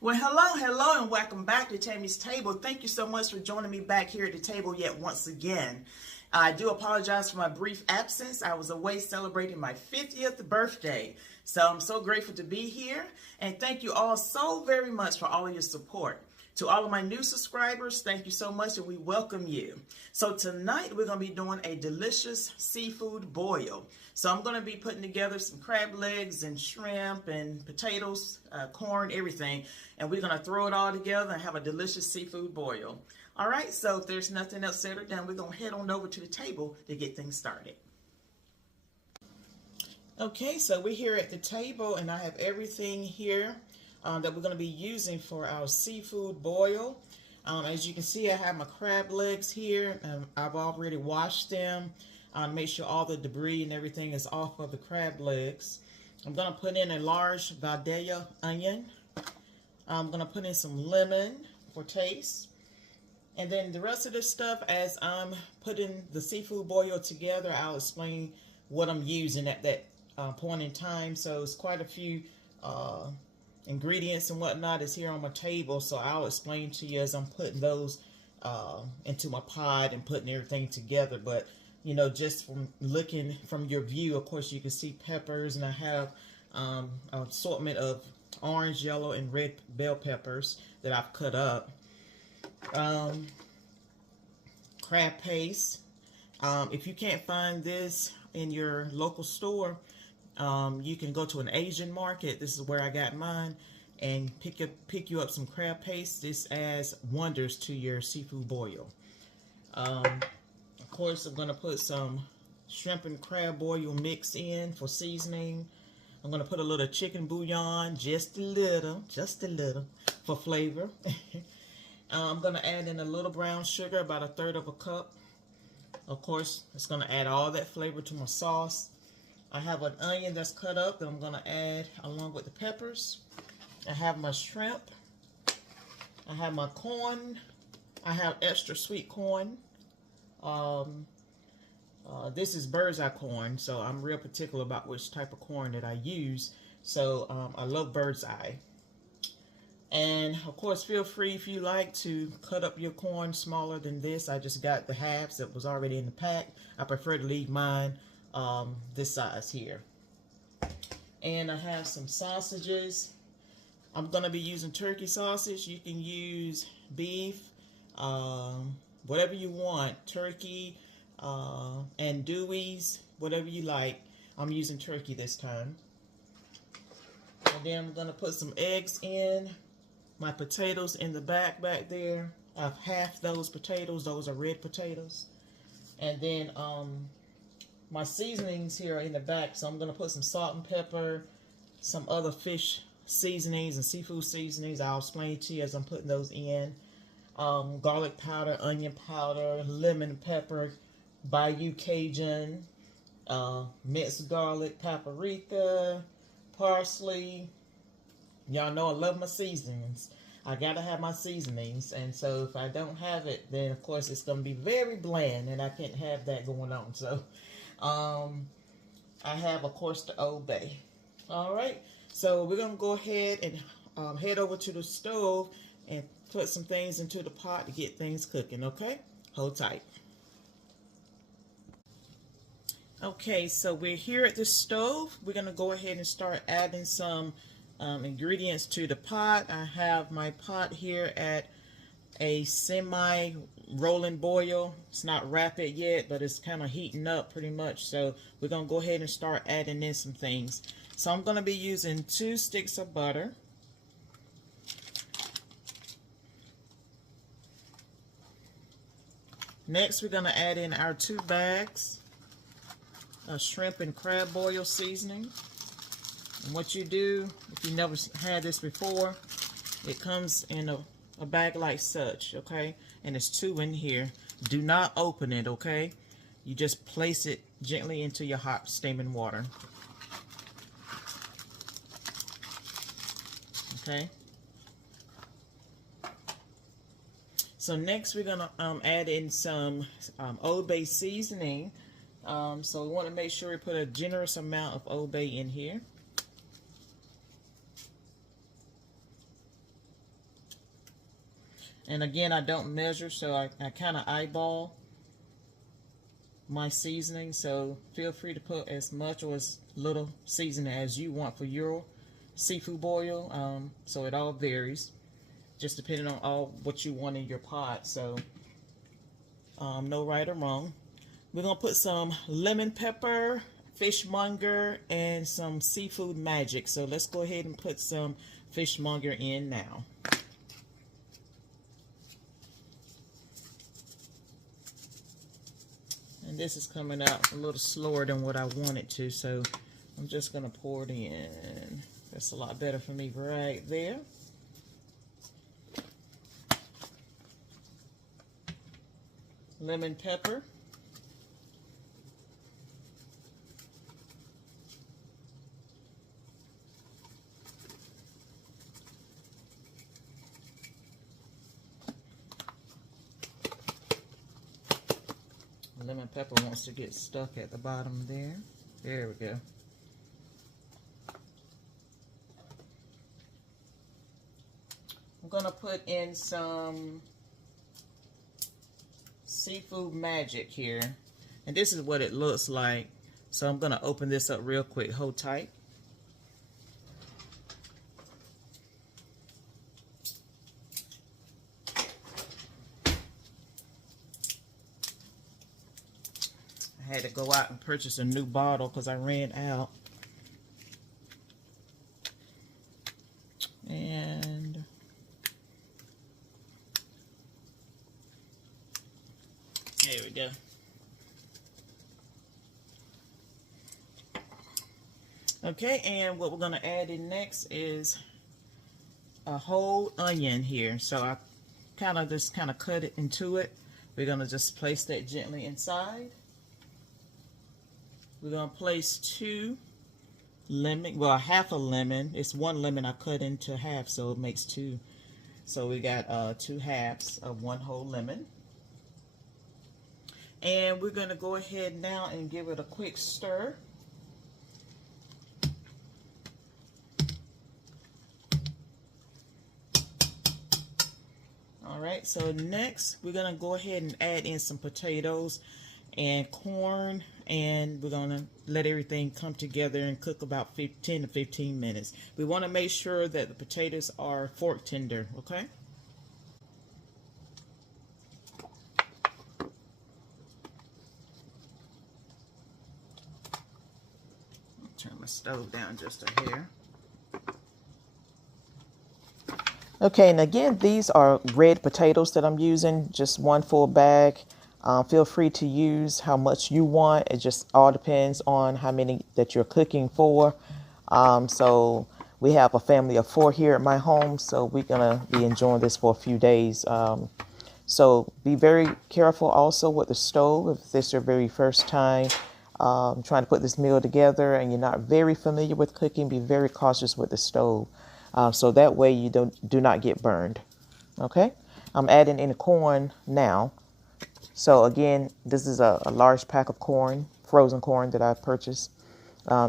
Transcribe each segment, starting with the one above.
Well, hello, and welcome back to Tammy's Table. Thank you so much for joining me back here at the table yet once again. I do apologize for my brief absence. I was away celebrating my 50th birthday. So I'm so grateful to be here. And thank you all so very much for all of your support. To all of my new subscribers, thank you so much and we welcome you. So tonight we're going to be doing a delicious seafood boil. So I'm going to be putting together some crab legs and shrimp and potatoes, corn, everything. And we're going to throw it all together and have a delicious seafood boil. All right, so if there's nothing else said or done, we're going to head on over to the table to get things started. Okay, so we're here at the table and I have everything here that we're going to be using for our seafood boil. As you can see, I have my crab legs here. I've already washed them. Make sure all the debris and everything is off of the crab legs. I'm going to put in a large Vidalia onion. I'm going to put in some lemon for taste. And then the rest of the stuff, as I'm putting the seafood boil together, I'll explain what I'm using at that point in time. So it's quite a few ingredients and whatnot is here on my table, so I'll explain to you as I'm putting those into my pot and putting everything together. But you know, just from looking from your view, of course you can see peppers, and I have an assortment of orange, yellow, and red bell peppers that I've cut up. Crab paste. If you can't find this in your local store, you can go to an Asian market. This is where I got mine, and pick you up some crab paste. This adds wonders to your seafood boil. Of course, I'm going to put some shrimp and crab boil mix in for seasoning. I'm going to put a little chicken bouillon, just a little for flavor. I'm going to add in a little brown sugar, about 1/3 cup. Of course, it's going to add all that flavor to my sauce. I have an onion that's cut up that I'm going to add along with the peppers. I have my shrimp. I have my corn. I have extra sweet corn. This is bird's eye corn, so I'm real particular about which type of corn that I use. So I love bird's eye. And of course, feel free if you like to cut up your corn smaller than this. I just got the halves that was already in the pack. I prefer to leave mine this size here. And I have some sausages. I'm going to be using turkey sausage. You can use beef, whatever you want. Turkey, andouilles, whatever you like. I'm using turkey this time. And then I'm going to put some eggs in. My potatoes in the back there. I've halved those potatoes. Those are red potatoes. And then my seasonings here are in the back. So I'm going to put some salt and pepper, some other fish seasonings and seafood seasonings. I'll explain to you as I'm putting those in. Garlic powder, onion powder, lemon pepper, Bayou Cajun, minced garlic, paprika, parsley. Y'all know I love my seasonings. I gotta have my seasonings, and so if I don't have it, then of course it's gonna be very bland, and I can't have that going on. So I have, of course, the Old Bay. All right, so we're gonna go ahead and head over to the stove and put some things into the pot to get things cooking. Okay, hold tight. Okay, so we're here at the stove. We're gonna go ahead and start adding some ingredients to the pot. I have my pot here at a semi rolling boil. It's not rapid yet, but it's kind of heating up pretty much. So we're gonna go ahead and start adding in some things. So I'm gonna be using 2 sticks of butter. Next, we're gonna add in our 2 bags of shrimp and crab boil seasoning. And what you do, if you never had this before, it comes in a bag like such, okay? And there's 2 in here. Do not open it, okay? You just place it gently into your hot steaming water. Okay? So next we're gonna add in some Old Bay seasoning. So we want to make sure we put a generous amount of Old Bay in here. And again, I don't measure, so I kind of eyeball my seasoning. So feel free to put as much or as little seasoning as you want for your seafood boil. So it all varies, just depending on all what you want in your pot. So no right or wrong. We're gonna put some lemon pepper, fishmonger, and some seafood magic. So let's go ahead and put some fishmonger in now. And this is coming out a little slower than what I want it to, so I'm just gonna pour it in. That's a lot better for me right there. Lemon pepper. Lemon pepper wants to get stuck at the bottom there. There we go. I'm gonna put in some seafood magic here, and this is what it looks like. So I'm gonna open this up real quick. Hold tight. I had to go out and purchase a new bottle because I ran out. And there we go. Okay, and what we're going to add in next is a whole onion here. So I kind of cut it into it. We're going to just place that gently inside. We're going to place 2 lemon, well, half a lemon. It's 1 lemon I cut into half, so it makes 2. So we got 2 halves of 1 whole lemon. And we're going to go ahead now and give it a quick stir. All right, so next we're going to go ahead and add in some potatoes and corn, and we're going to let everything come together and cook about 10 to 15 minutes. We want to make sure that the potatoes are fork tender, okay? Turn my stove down just a hair. Okay, and again, these are red potatoes that I'm using, just 1 full bag. Feel free to use how much you want. It just all depends on how many that you're cooking for. So we have a family of 4 here at my home, so we're gonna be enjoying this for a few days. So be very careful also with the stove. If this is your very first time trying to put this meal together and you're not very familiar with cooking, be very cautious with the stove. So that way you do not get burned. Okay, I'm adding in the corn now. So again, this is a large pack of corn, frozen corn that I purchased.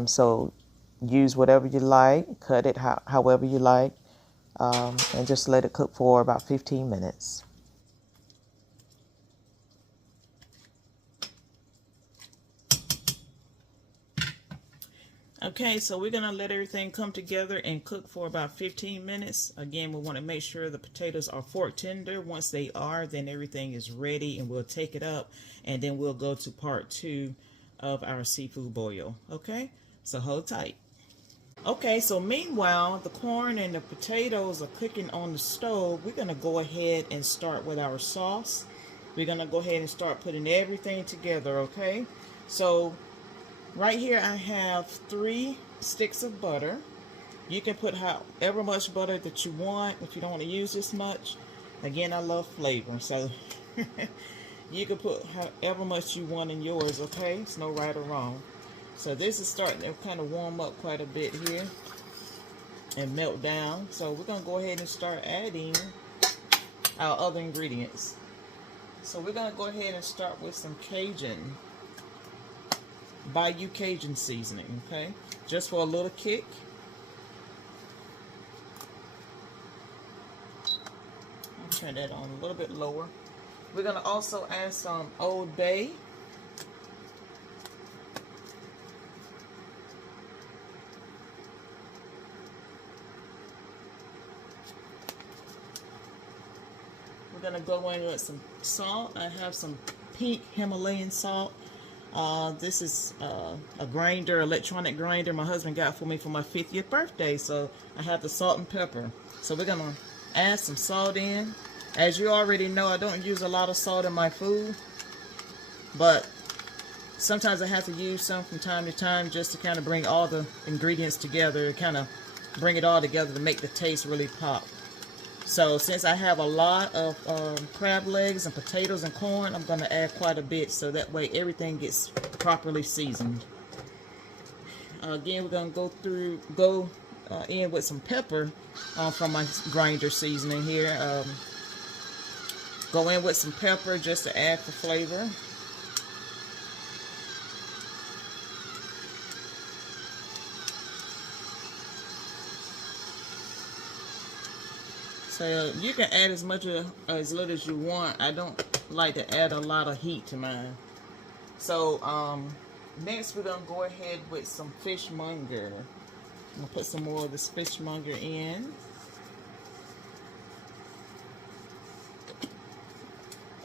So use whatever you like, cut it however you like, and just let it cook for about 15 minutes. Okay, so we're going to let everything come together and cook for about 15 minutes. Again, we want to make sure the potatoes are fork tender. Once they are, then everything is ready and we'll take it up and then we'll go to part 2 of our seafood boil. Okay, so hold tight. Okay, so meanwhile, the corn and the potatoes are cooking on the stove. We're going to go ahead and start with our sauce. We're going to go ahead and start putting everything together, okay? So right here I have 3 sticks of butter. You can put however much butter that you want if you don't want to use this much. Again, I love flavor, so you can put however much you want in yours, okay? It's no right or wrong. So this is starting to kind of warm up quite a bit here and melt down. So we're going to go ahead and start adding our other ingredients. So we're going to go ahead and start with some Cajun. Bayou Cajun seasoning, okay? Just for a little kick. Turn that on a little bit lower. We're going to also add some Old Bay. We're going to go in with some salt. I have some pink Himalayan salt. This is a grinder, electronic grinder my husband got for me for my 50th birthday. So I have the salt and pepper. So we're going to add some salt in. As you already know, I don't use a lot of salt in my food, but sometimes I have to use some from time to time just to kind of bring all the ingredients together, kind of bring it all together to make the taste really pop. So since I have a lot of crab legs and potatoes and corn, I'm going to add quite a bit so that way everything gets properly seasoned. Again, we're going to go in with some pepper from my grinder seasoning here. Go in with some pepper just to add for flavor. So you can add as much or as little as you want. I don't like to add a lot of heat to mine. So next we're going to go ahead with some fishmonger. I'm going to put some more of this fishmonger in.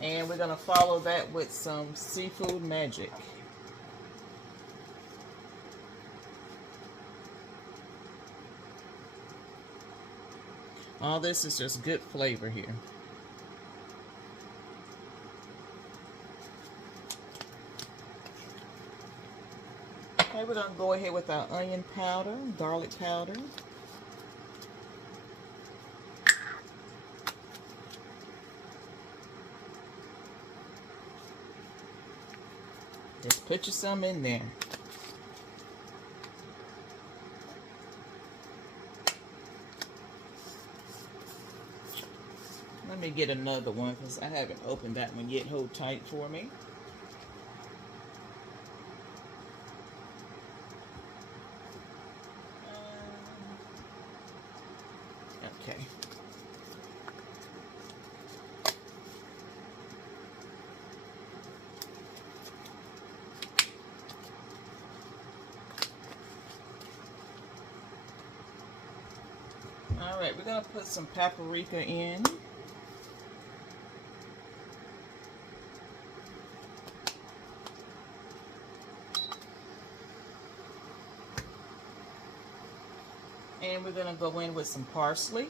And we're going to follow that with some seafood magic. All this is just good flavor here. Okay, we're going to go ahead with our onion powder, garlic powder. Just put you some in there. Let me get another one because I haven't opened that one yet. Hold tight for me. Okay. All right, we're going to put some paprika in. And we're going to go in with some parsley.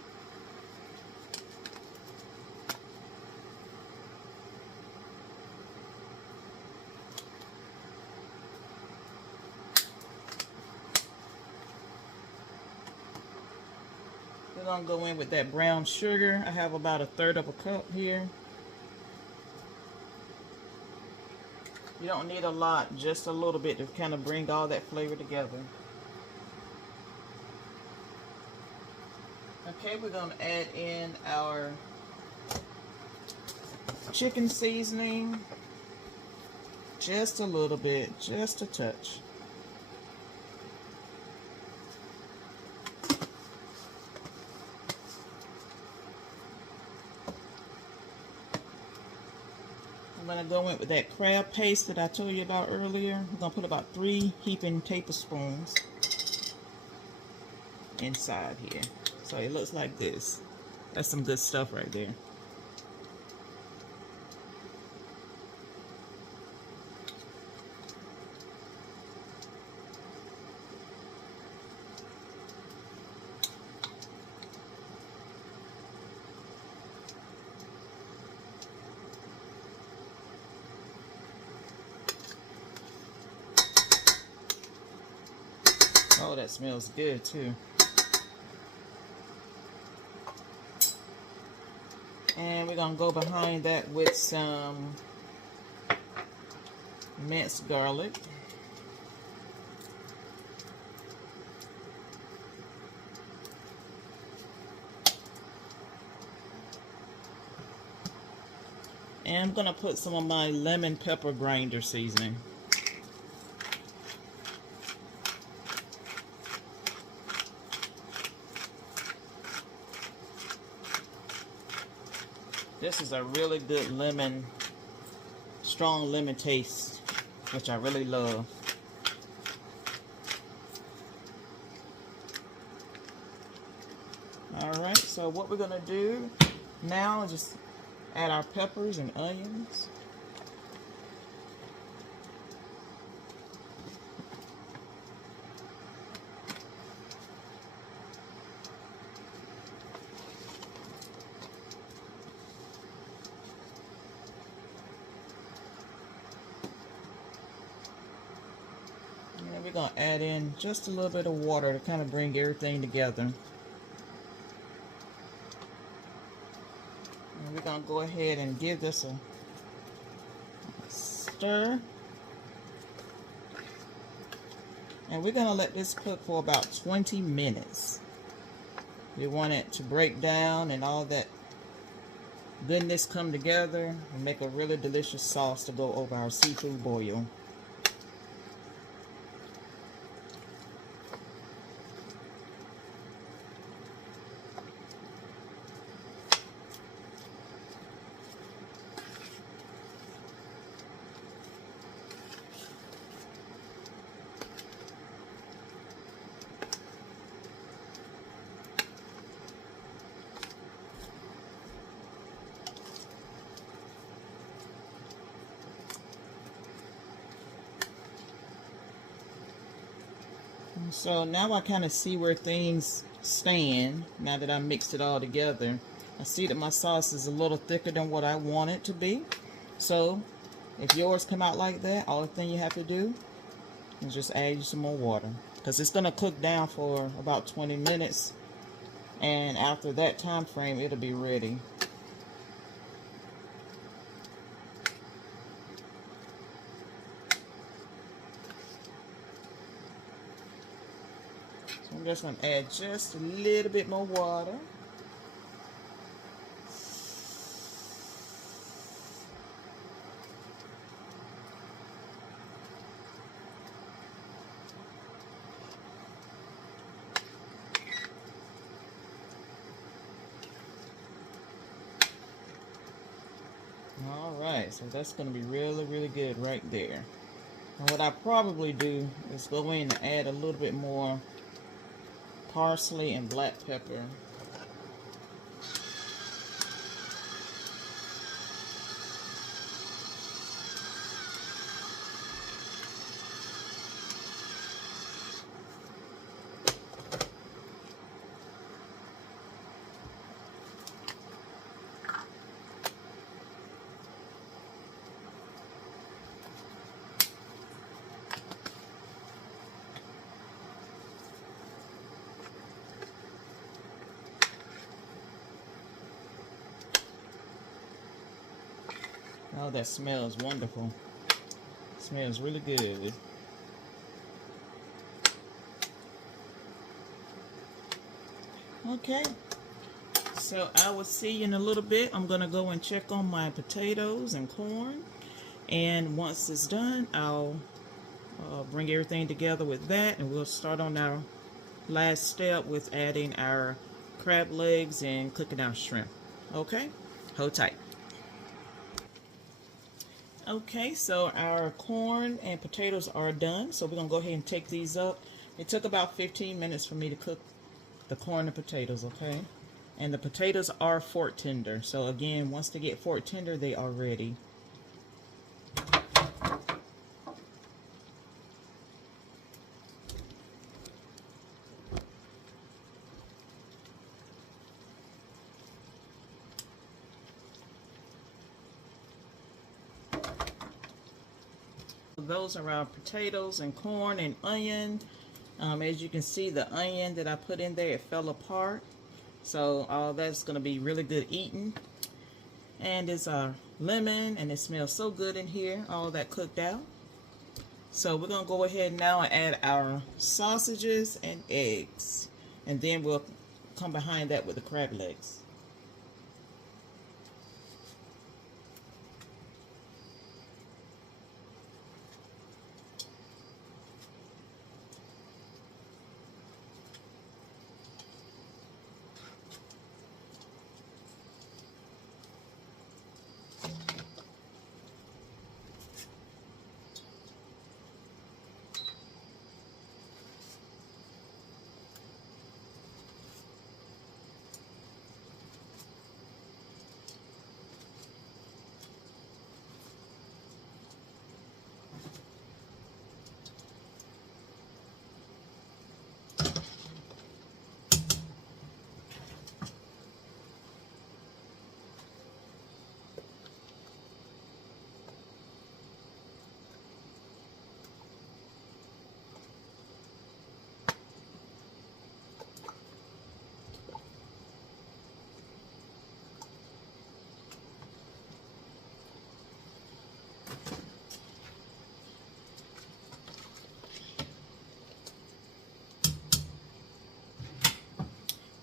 We're going to go in with that brown sugar. I have about 1/3 of a cup here. You don't need a lot, just a little bit to kind of bring all that flavor together. Okay, we're going to add in our chicken seasoning. Just a little bit, just a touch. I'm going to go in with that crab paste that I told you about earlier. I'm going to put about 3 heaping tablespoons inside here. So it looks like this. That's some good stuff right there. Oh, that smells good too. And we're going to go behind that with some minced garlic. And I'm going to put some of my lemon pepper grinder seasoning. This is a really good lemon, strong lemon taste, which I really love. Alright, so what we're going to do now is just add our peppers and onions. And we're going to add in just a little bit of water to kind of bring everything together. And we're going to go ahead and give this a stir. And we're going to let this cook for about 20 minutes. We want it to break down and all that goodness come together and make a really delicious sauce to go over our seafood boil. So now I kind of see where things stand now that I mixed it all together. I see that my sauce is a little thicker than what I want it to be. So if yours come out like that, all the thing you have to do is just add some more water, because it's going to cook down for about 20 minutes, and after that time frame it'll be ready. I'm just going to add just a little bit more water. Alright, so that's going to be really, really good right there. And what I probably do is go in and add a little bit more parsley and black pepper. Oh, that smells wonderful. It smells really good. Okay, so I will see you in a little bit. I'm going to go and check on my potatoes and corn. And once it's done, I'll bring everything together with that. And we'll start on our last step with adding our crab legs and cooking our shrimp. Okay, hold tight. Okay, so our corn and potatoes are done. So we're going to go ahead and take these up. It took about 15 minutes for me to cook the corn and potatoes, okay? And the potatoes are fork tender. So again, once they get fork tender, they are ready. Those are our potatoes and corn and onion. As you can see, the onion that I put in there, it fell apart. So all that's going to be really good eating. And it's our lemon, and it smells so good in here, all that cooked out. So we're going to go ahead now and add our sausages and eggs. And then we'll come behind that with the crab legs.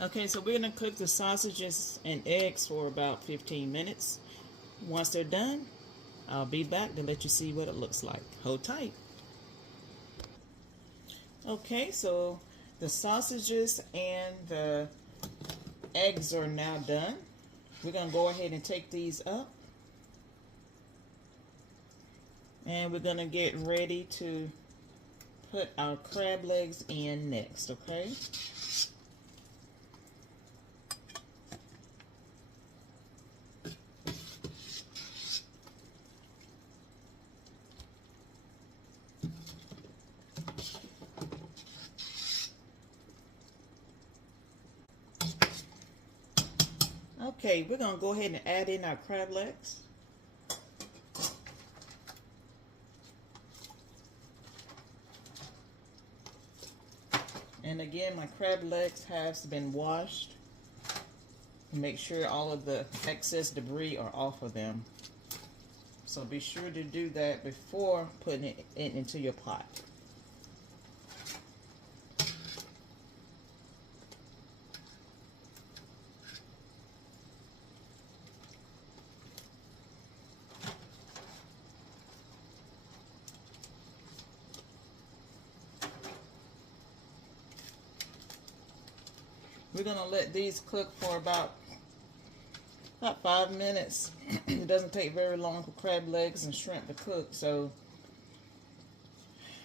Okay, so we're going to cook the sausages and eggs for about 15 minutes. Once they're done, I'll be back to let you see what it looks like. Hold tight. Okay, so the sausages and the eggs are now done. We're going to go ahead and take these up. And we're going to get ready to put our crab legs in next, okay? Okay, we're going to go ahead and add in our crab legs. And again, my crab legs have been washed. Make sure all of the excess debris are off of them. So be sure to do that before putting it into your pot. We're going to let these cook for about 5 minutes. It doesn't take very long for crab legs and shrimp to cook. So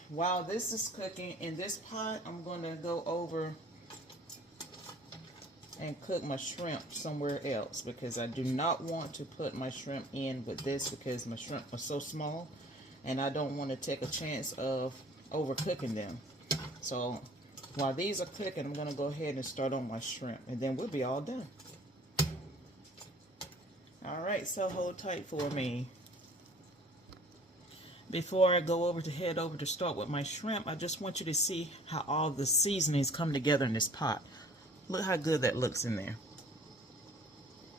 while this is cooking in this pot, I'm going to go over and cook my shrimp somewhere else, because I do not want to put my shrimp in with this because my shrimp are so small and I don't want to take a chance of overcooking them. So while these are cooking, I'm going to go ahead and start on my shrimp, and then we'll be all done. Alright, so hold tight for me. Before I head over to start with my shrimp, I just want you to see how all the seasonings come together in this pot. Look how good that looks in there.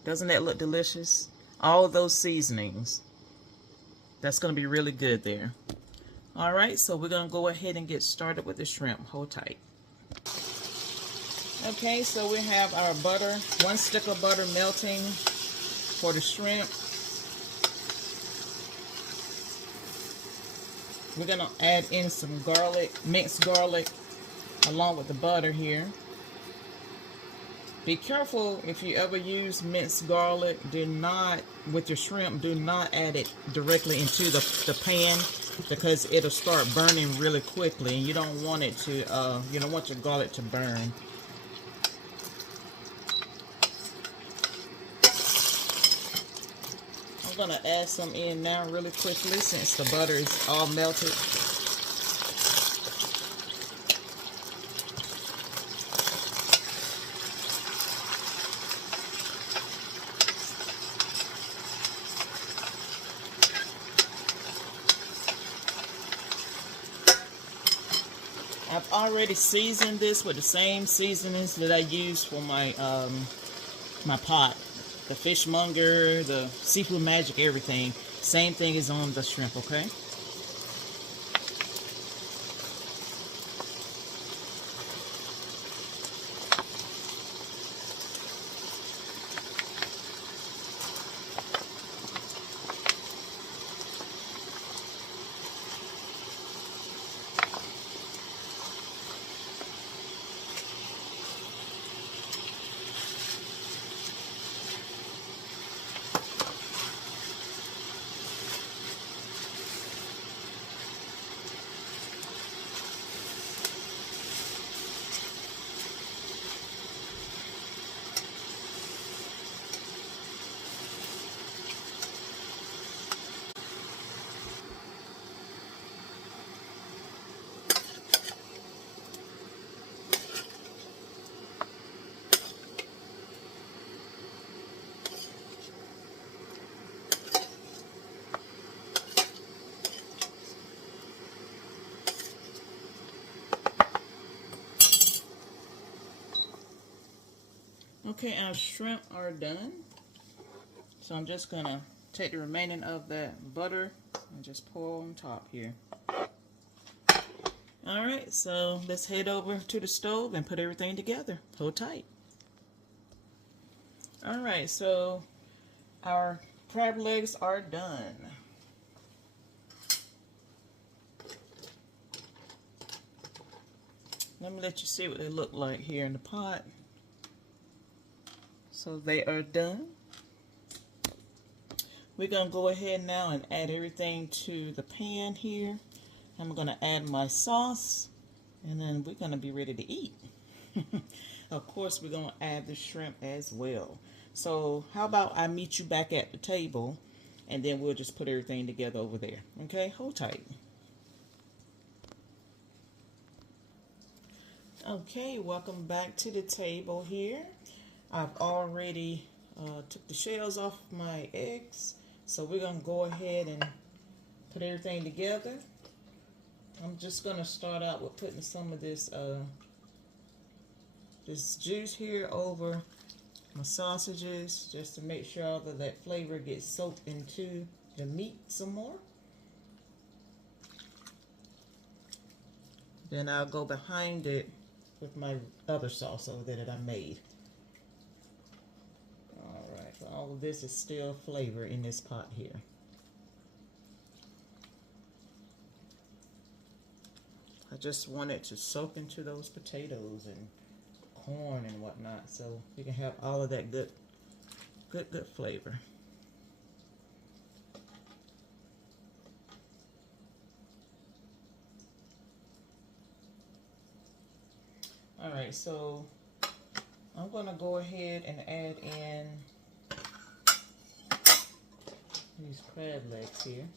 Doesn't that look delicious? All of those seasonings. That's going to be really good there. Alright, so we're going to go ahead and get started with the shrimp. Hold tight. Okay, so we have our butter, 1 stick of butter melting for the shrimp. We're going to add in some garlic, minced garlic, along with the butter here. Be careful if you ever use minced garlic. With your shrimp, do not add it directly into the pan, because it'll start burning really quickly, and you don't want it to, you don't want your garlic to burn. I'm going to add some in now really quickly since the butter is all melted. I've already seasoned this with the same seasonings that I use for my my pot. The fishmonger, the seafood magic, everything. Same thing is on the shrimp, okay? Okay, our shrimp are done. So I'm just going to take the remaining of that butter and just pour on top here. Alright, so let's head over to the stove and put everything together. Hold tight. All right, so our crab legs are done. Let me let you see what they look like here in the pot. So they are done. We're going to go ahead now and add everything to the pan here. I'm going to add my sauce, and then we're going to be ready to eat. Of course, we're going to add the shrimp as well. So how about I meet you back at the table, and then we'll just put everything together over there. Okay, hold tight. Okay, welcome back to the table here. I've already took the shells off my eggs, so we're going to go ahead and put everything together. I'm just going to start out with putting some of this this juice here over my sausages, just to make sure that flavor gets soaked into the meat some more. Then I'll go behind it with my other sauce over there that I made. Alright, so all of this is still flavor in this pot here. I just want it to soak into those potatoes and corn and whatnot, so you can have all of that good flavor. Alright, so I'm going to go ahead and add in these crab legs here.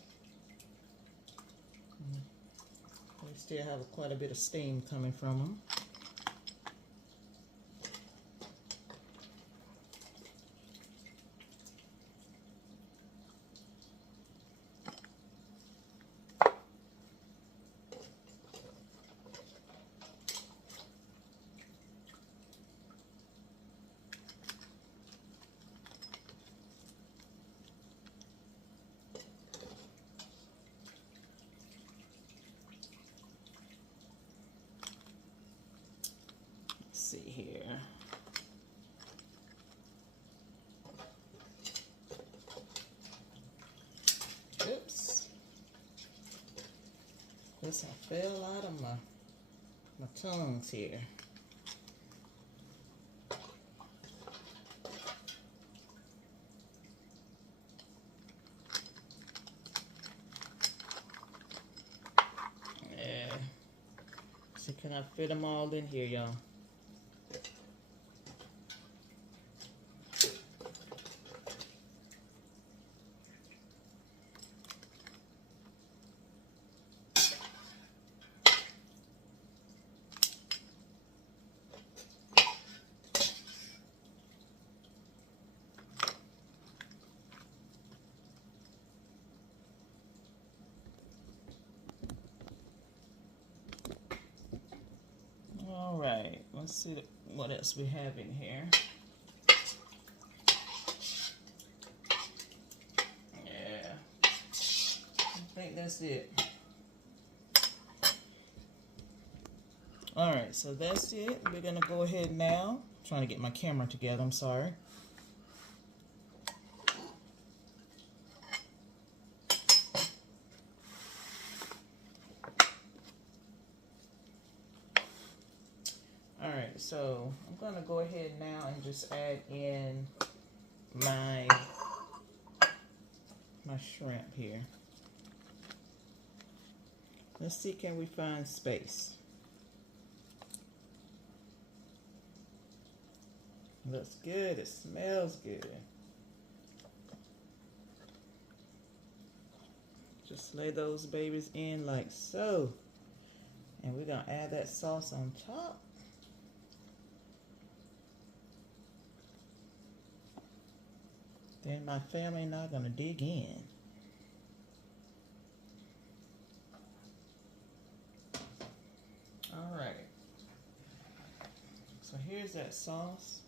They still have quite a bit of steam coming from them. See here. Oops. This fell out of my tongues here. Yeah. So can I fit them all in here, y'all? Alright, let's see what else we have in here. Yeah, I think that's it. Alright, so that's it. We're going to go ahead now. I'm trying to get my camera together, I'm sorry. Alright, so I'm going to go ahead now and just add in my shrimp here. Let's see, can we find space? Looks good, it smells good. Just lay those babies in like so. And we're going to add that sauce on top. Then my family and I are going to dig in. Alright. So here's that sauce.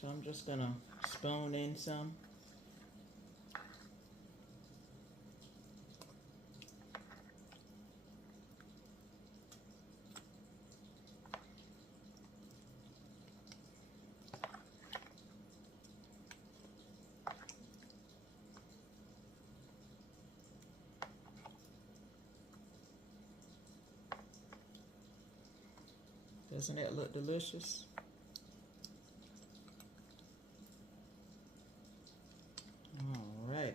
So I'm just going to spoon in some. Doesn't that look delicious? Alrighty.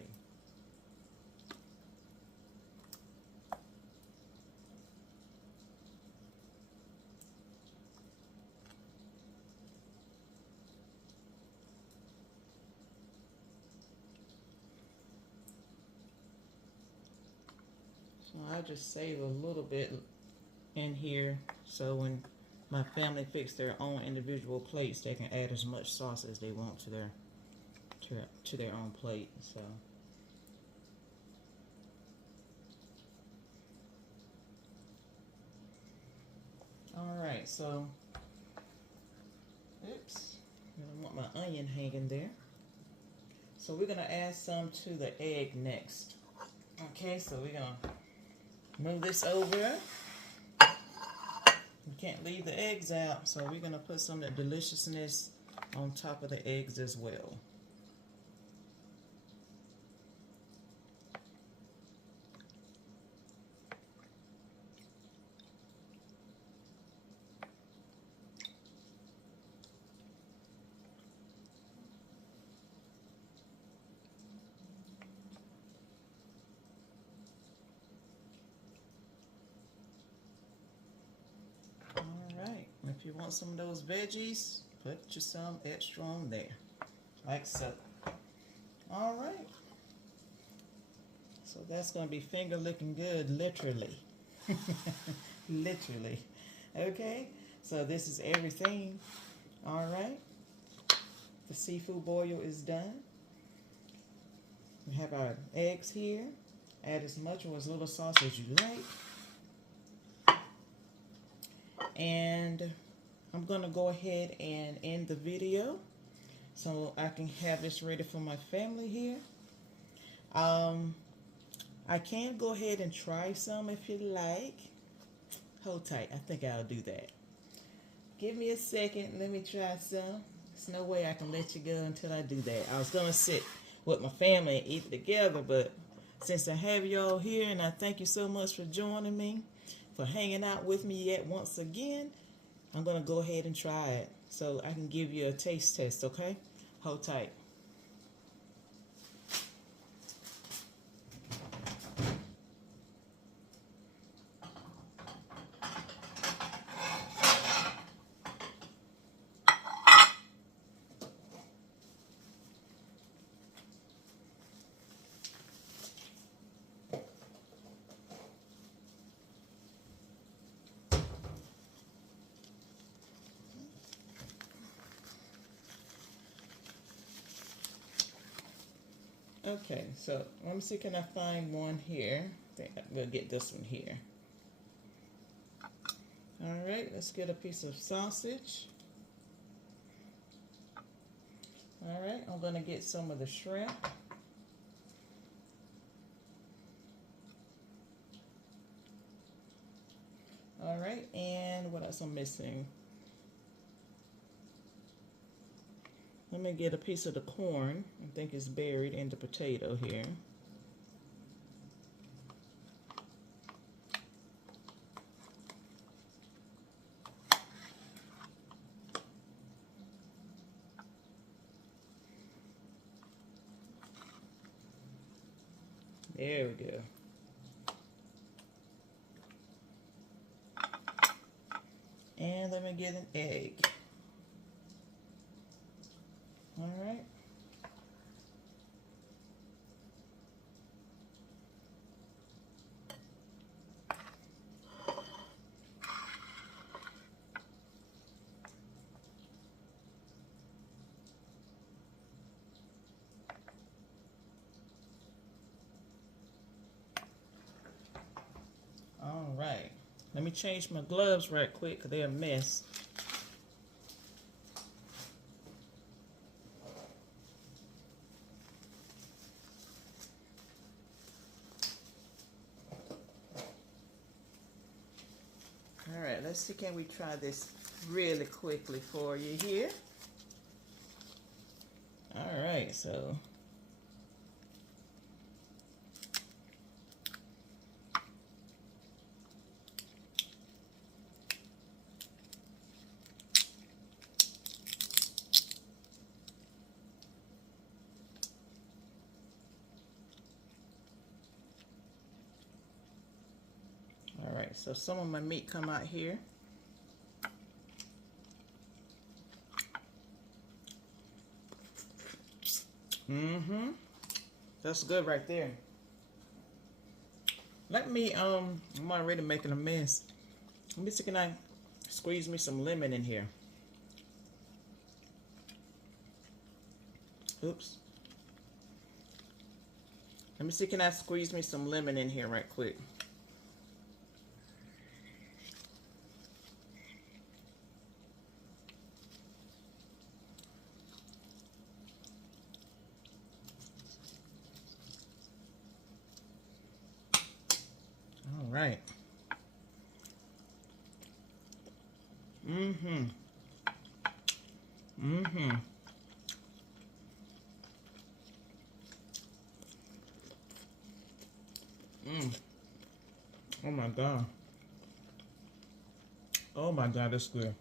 So I just save a little bit in here so when my family fix their own individual plates, they can add as much sauce as they want to their own plate. So all right, so oops, I don't want my onion hanging there. So we're gonna add some to the egg next. Okay, so we're gonna move this over. You can't leave the eggs out, so we're gonna put some of the deliciousness on top of the eggs as well. If you want some of those veggies, put you some extra on there, like so. All right. So that's going to be finger looking good, literally. Literally. Okay. So this is everything. All right. The seafood boil is done. We have our eggs here. Add as much or as little sauce as you like. And I'm going to go ahead and end the video so I can have this ready for my family here. I can go ahead and try some if you like. Hold tight. I think I'll do that. Give me a second. Let me try some. There's no way I can let you go until I do that. I was going to sit with my family and eat it together, but since I have you all here, and I thank you so much for joining me, for hanging out with me yet once again, I'm going to go ahead and try it so I can give you a taste test, okay? Hold tight. Okay, so let me see, can I find one here? I think we'll get this one here. All right, let's get a piece of sausage. All right, I'm going to get some of the shrimp. All right, and what else I'm missing? Let me get a piece of the corn. I think it's buried in the potato here. There we go. And let me get an egg. All right. All right. Let me change my gloves right quick because they're a mess. All right, let's see, can we try this really quickly for you here? All right, so right, so some of my meat come out here. That's good right there. Let me, I'm already making a mess. Let me see, can I squeeze me some lemon in here? Oops. Let me see, can I squeeze me some lemon in here right quick? All right. Oh my God. Oh my God, that's good.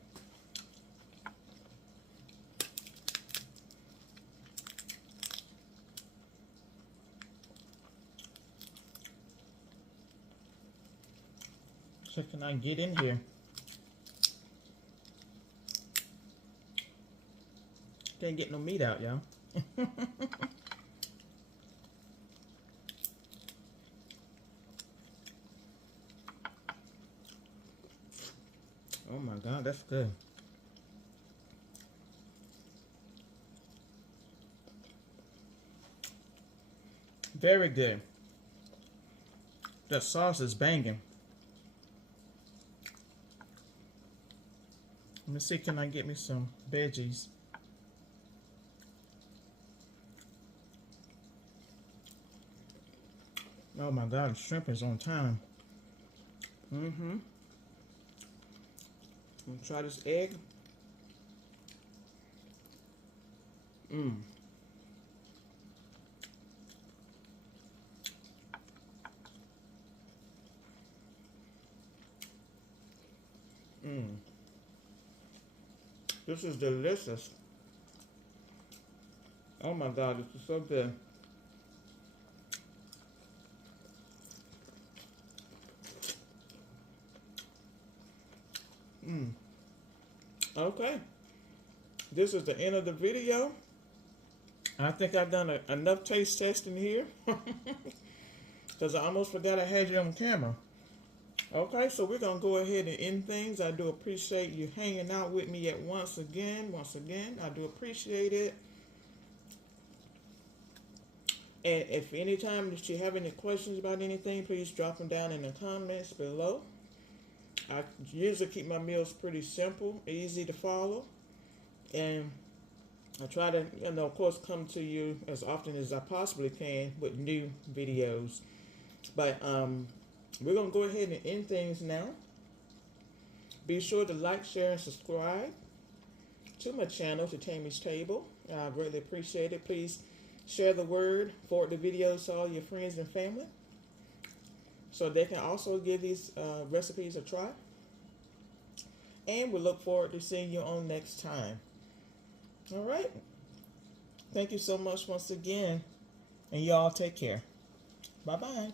So can I get in here? Can't get no meat out, y'all. Oh my God, that's good. Very good. The sauce is banging. Let me see, can I get me some veggies? Oh my God, the shrimp is on time. I'm gonna try this egg. This is delicious. Oh my God, this is so good. Okay, this is the end of the video. I think I've done enough taste testing here because I almost forgot I had you on camera. Okay, so we're going to go ahead and end things. I do appreciate you hanging out with me yet once again. I do appreciate it. And if anytime that you have any questions about anything, please drop them down in the comments below. I usually keep my meals pretty simple, easy to follow. And I try to, of course, come to you as often as I possibly can with new videos. But we're going to go ahead and end things now. Be sure to like, share, and subscribe to my channel, to Tammy's Table. I greatly appreciate it. Please share the word, forward the videos to all your friends and family so they can also give these recipes a try. And we look forward to seeing you on next time. All right. Thank you so much once again. And y'all take care. Bye-bye.